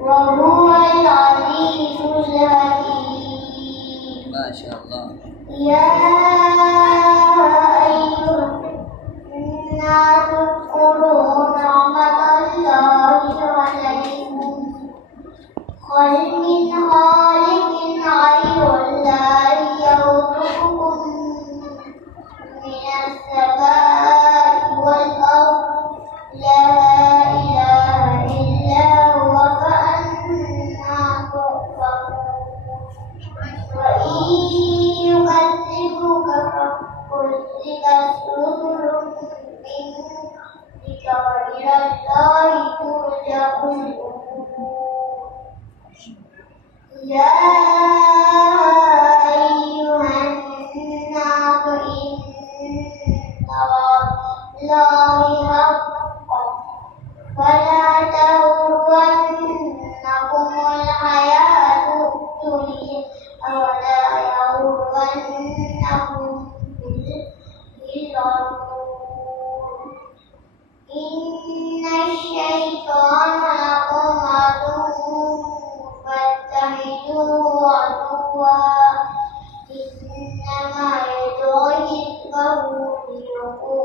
وهو العزيز الحكيم. ما شاء الله. يا أيها الناس اذكروا نعمة الله عليكم هل من خالق غير الله يرزقكم من السماء والأرض لا إله إلا هو فأنى تؤفكون وإن يكذبوك فقل الرسل من قبلك وإلى الله ترجع الأمور. يا أيها الناس إن الله حق فلا تغرنكم الحياة الدنيا ولا يغرنكم بالغرور إن الشيطان لكم عدو فاتخذوه عدوا إنما يدعو حزبه ليكون